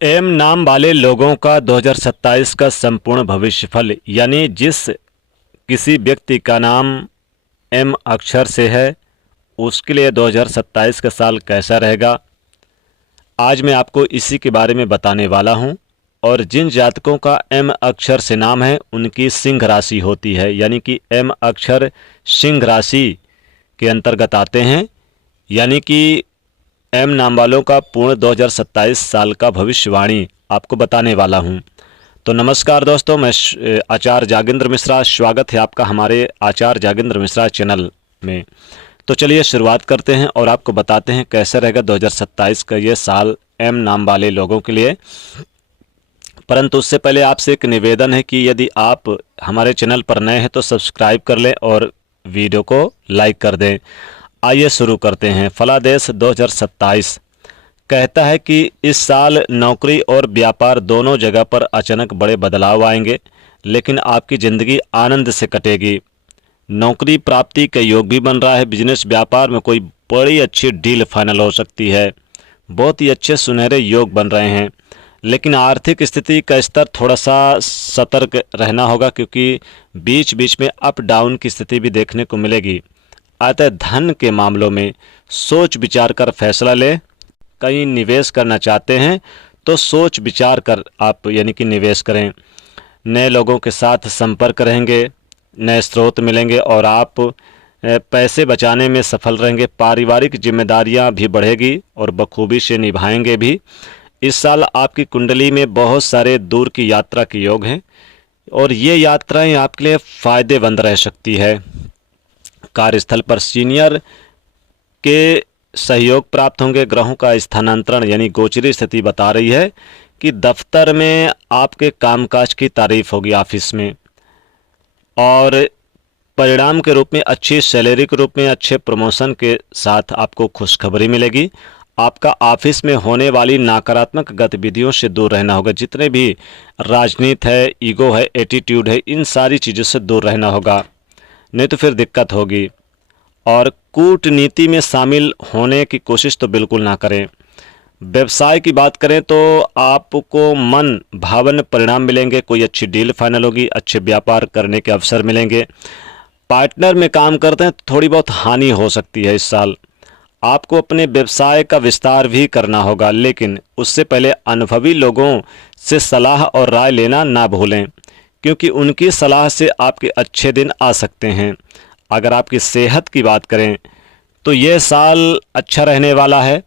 M नाम वाले लोगों का 2027 का संपूर्ण भविष्यफल, यानी जिस किसी व्यक्ति का नाम एम अक्षर से है उसके लिए 2027 का साल कैसा रहेगा, आज मैं आपको इसी के बारे में बताने वाला हूं। और जिन जातकों का एम अक्षर से नाम है उनकी सिंह राशि होती है, यानी कि एम अक्षर सिंह राशि के अंतर्गत आते हैं। यानी कि एम नाम वालों का पूर्ण 2027 साल का भविष्यवाणी आपको बताने वाला हूं। तो नमस्कार दोस्तों, मैं आचार्य जागेंद्र मिश्रा, स्वागत है आपका हमारे आचार्य जागेंद्र मिश्रा चैनल में। तो चलिए शुरुआत करते हैं और आपको बताते हैं कैसे रहेगा 2027 का ये साल एम नाम वाले लोगों के लिए। परंतु उससे पहले आपसे एक निवेदन है कि यदि आप हमारे चैनल पर नए हैं तो सब्सक्राइब कर लें और वीडियो को लाइक कर दें। आइए शुरू करते हैं। फलादेश 2027 कहता है कि इस साल नौकरी और व्यापार दोनों जगह पर अचानक बड़े बदलाव आएंगे, लेकिन आपकी ज़िंदगी आनंद से कटेगी। नौकरी प्राप्ति का योग भी बन रहा है। बिजनेस व्यापार में कोई बड़ी अच्छी डील फाइनल हो सकती है। बहुत ही अच्छे सुनहरे योग बन रहे हैं, लेकिन आर्थिक स्थिति का स्तर थोड़ा सा सतर्क रहना होगा, क्योंकि बीच बीच में अप डाउन की स्थिति भी देखने को मिलेगी। अतः धन के मामलों में सोच विचार कर फैसला लें। कहीं निवेश करना चाहते हैं तो सोच विचार कर आप यानी कि निवेश करें। नए लोगों के साथ संपर्क रहेंगे, नए स्रोत मिलेंगे और आप पैसे बचाने में सफल रहेंगे। पारिवारिक जिम्मेदारियां भी बढ़ेगी और बखूबी से निभाएंगे भी। इस साल आपकी कुंडली में बहुत सारे दूर की यात्रा के योग हैं और ये यात्राएं आपके लिए फ़ायदेमंद रह सकती है। कार्यस्थल पर सीनियर के सहयोग प्राप्त होंगे। ग्रहों का स्थानांतरण यानी गोचरी स्थिति बता रही है कि दफ्तर में आपके कामकाज की तारीफ होगी ऑफिस में, और परिणाम के रूप में अच्छी सैलरी के रूप में अच्छे प्रमोशन के साथ आपको खुशखबरी मिलेगी। आपका ऑफिस में होने वाली नकारात्मक गतिविधियों से दूर रहना होगा। जितने भी राजनीति है, ईगो है, एटीट्यूड है, इन सारी चीज़ों से दूर रहना होगा, नहीं तो फिर दिक्कत होगी। और कूटनीति में शामिल होने की कोशिश तो बिल्कुल ना करें। व्यवसाय की बात करें तो आपको मन भावन परिणाम मिलेंगे। कोई अच्छी डील फाइनल होगी, अच्छे व्यापार करने के अवसर मिलेंगे। पार्टनर में काम करते हैं तो थोड़ी बहुत हानि हो सकती है। इस साल आपको अपने व्यवसाय का विस्तार भी करना होगा, लेकिन उससे पहले अनुभवी लोगों से सलाह और राय लेना ना भूलें, क्योंकि उनकी सलाह से आपके अच्छे दिन आ सकते हैं। अगर आपकी सेहत की बात करें तो ये साल अच्छा रहने वाला है।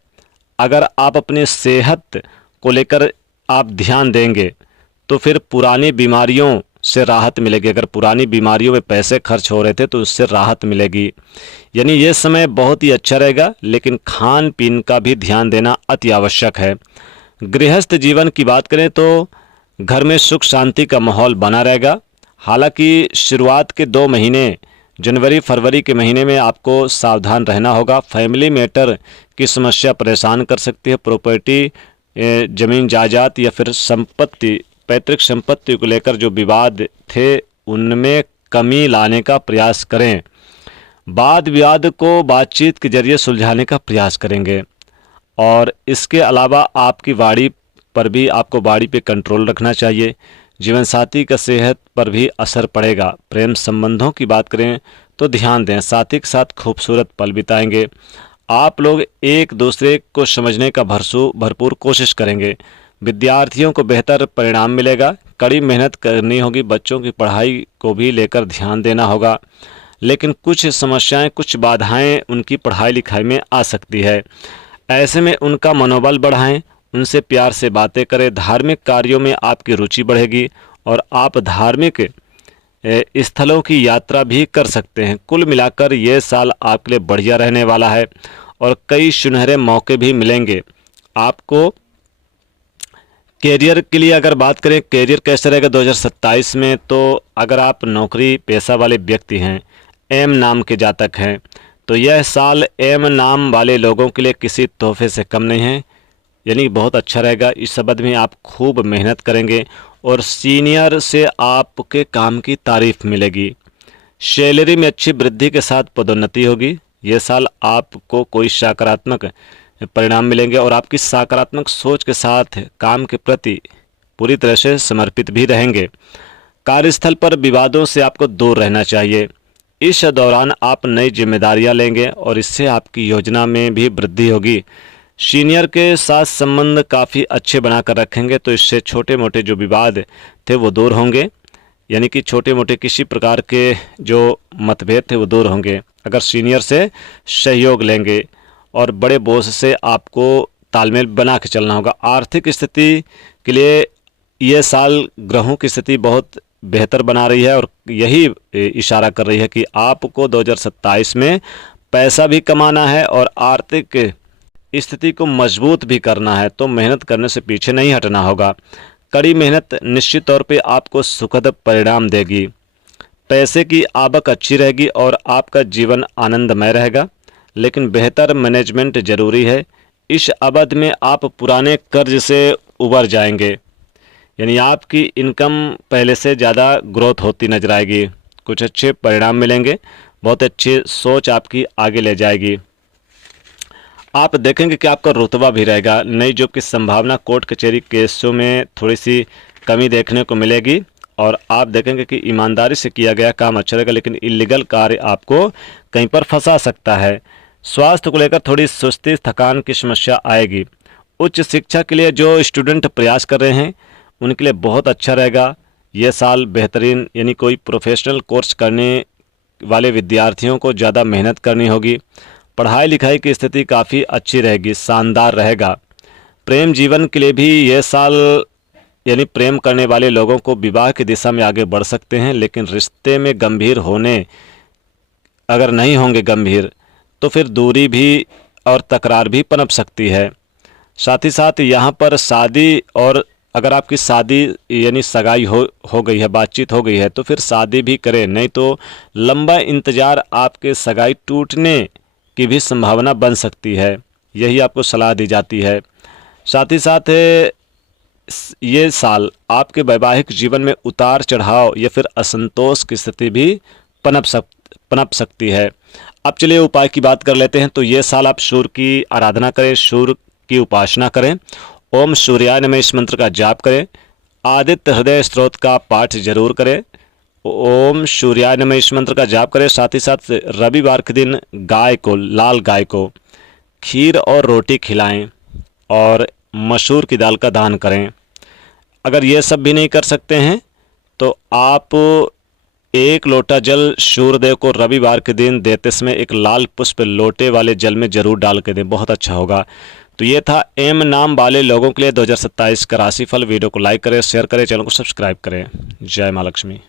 अगर आप अपनी सेहत को लेकर आप ध्यान देंगे तो फिर पुरानी बीमारियों से राहत मिलेगी। अगर पुरानी बीमारियों में पैसे खर्च हो रहे थे तो उससे राहत मिलेगी। यानी ये समय बहुत ही अच्छा रहेगा, लेकिन खान पीन का भी ध्यान देना अति आवश्यक है। गृहस्थ जीवन की बात करें तो घर में सुख शांति का माहौल बना रहेगा। हालांकि शुरुआत के 2 महीने जनवरी फरवरी के महीने में आपको सावधान रहना होगा। फैमिली मैटर की समस्या परेशान कर सकती है। प्रॉपर्टी, ज़मीन जायदाद या फिर संपत्ति, पैतृक संपत्ति को लेकर जो विवाद थे उनमें कमी लाने का प्रयास करें। वाद विवाद को बातचीत के जरिए सुलझाने का प्रयास करेंगे। और इसके अलावा आपकी वाणी पर भी आपको वाणी पे कंट्रोल रखना चाहिए। जीवन साथी का सेहत पर भी असर पड़ेगा। प्रेम संबंधों की बात करें तो ध्यान दें, साथी के साथ खूबसूरत पल बिताएंगे। आप लोग एक दूसरे को समझने का भरपूर कोशिश करेंगे। विद्यार्थियों को बेहतर परिणाम मिलेगा। कड़ी मेहनत करनी होगी। बच्चों की पढ़ाई को भी लेकर ध्यान देना होगा, लेकिन कुछ समस्याएं, कुछ बाधाएं उनकी पढ़ाई लिखाई में आ सकती है। ऐसे में उनका मनोबल बढ़ाएं, उनसे प्यार से बातें करें। धार्मिक कार्यों में आपकी रुचि बढ़ेगी और आप धार्मिक स्थलों की यात्रा भी कर सकते हैं। कुल मिलाकर ये साल आपके लिए बढ़िया रहने वाला है और कई सुनहरे मौके भी मिलेंगे आपको। कैरियर के लिए अगर बात करें, कैरियर कैसे रहेगा 2027 में, तो अगर आप नौकरी पेशा वाले व्यक्ति हैं, एम नाम के जातक हैं, तो यह साल एम नाम वाले लोगों के लिए किसी तोहफे से कम नहीं है। यानी बहुत अच्छा रहेगा। इस संबंध में आप खूब मेहनत करेंगे और सीनियर से आपके काम की तारीफ मिलेगी। सैलरी में अच्छी वृद्धि के साथ पदोन्नति होगी। ये साल आपको कोई सकारात्मक परिणाम मिलेंगे और आपकी सकारात्मक सोच के साथ काम के प्रति पूरी तरह से समर्पित भी रहेंगे। कार्यस्थल पर विवादों से आपको दूर रहना चाहिए। इस दौरान आप नई जिम्मेदारियां लेंगे और इससे आपकी योजना में भी वृद्धि होगी। सीनियर के साथ संबंध काफ़ी अच्छे बनाकर रखेंगे, तो इससे छोटे मोटे जो विवाद थे वो दूर होंगे, यानी कि छोटे मोटे किसी प्रकार के जो मतभेद थे वो दूर होंगे अगर सीनियर से सहयोग लेंगे। और बड़े बॉस से आपको तालमेल बना के चलना होगा। आर्थिक स्थिति के लिए ये साल ग्रहों की स्थिति बहुत बेहतर बना रही है और यही इशारा कर रही है कि आपको 2027 में पैसा भी कमाना है और आर्थिक स्थिति को मजबूत भी करना है, तो मेहनत करने से पीछे नहीं हटना होगा। कड़ी मेहनत निश्चित तौर पे आपको सुखद परिणाम देगी। पैसे की आवक अच्छी रहेगी और आपका जीवन आनंदमय रहेगा, लेकिन बेहतर मैनेजमेंट जरूरी है। इस अवधि में आप पुराने कर्ज से उबर जाएंगे, यानी आपकी इनकम पहले से ज़्यादा ग्रोथ होती नजर आएगी। कुछ अच्छे परिणाम मिलेंगे, बहुत अच्छी सोच आपकी आगे ले जाएगी। आप देखेंगे कि आपका रुतबा भी रहेगा। नई जॉब की संभावना, कोर्ट कचहरी केसों में थोड़ी सी कमी देखने को मिलेगी और आप देखेंगे कि ईमानदारी से किया गया काम अच्छा रहेगा, लेकिन इलीगल कार्य आपको कहीं पर फंसा सकता है। स्वास्थ्य को लेकर थोड़ी सुस्ती, थकान की समस्या आएगी। उच्च शिक्षा के लिए जो स्टूडेंट प्रयास कर रहे हैं उनके लिए बहुत अच्छा रहेगा ये साल, बेहतरीन। यानी कोई प्रोफेशनल कोर्स करने वाले विद्यार्थियों को ज़्यादा मेहनत करनी होगी। पढ़ाई लिखाई की स्थिति काफ़ी अच्छी रहेगी, शानदार रहेगा। प्रेम जीवन के लिए भी ये साल, यानी प्रेम करने वाले लोगों को विवाह की दिशा में आगे बढ़ सकते हैं, लेकिन रिश्ते में गंभीर होने अगर नहीं होंगे गंभीर, तो फिर दूरी भी और तकरार भी पनप सकती है। साथ ही साथ यहाँ पर शादी, और अगर आपकी शादी यानी सगाई हो गई है, बातचीत हो गई है, तो फिर शादी भी करें, नहीं तो लंबा इंतज़ार आपके सगाई टूटने की भी संभावना बन सकती है। यही आपको सलाह दी जाती है। साथ ही साथ ये साल आपके वैवाहिक जीवन में उतार चढ़ाव या फिर असंतोष की स्थिति भी पनप सकती है। अब चलिए उपाय की बात कर लेते हैं। तो ये साल आप सूर्य की आराधना करें, सूर्य की उपासना करें, ओम सूर्याय नमः इस मंत्र का जाप करें, आदित्य हृदय स्तोत्र का पाठ जरूर करें, ओम सूर्याय नमः इस मंत्र का जाप करें। साथ ही साथ रविवार के दिन गाय को, लाल गाय को खीर और रोटी खिलाएं और मसूर की दाल का दान करें। अगर ये सब भी नहीं कर सकते हैं तो आप 1 लोटा जल सूर्यदेव को रविवार के दिन देते समय एक लाल पुष्प लोटे वाले जल में जरूर डाल के दें, बहुत अच्छा होगा। तो ये था एम नाम वाले लोगों के लिए 2027 का राशिफल। वीडियो को लाइक करें, शेयर करें, चैनल को सब्सक्राइब करें। जय माँ लक्ष्मी।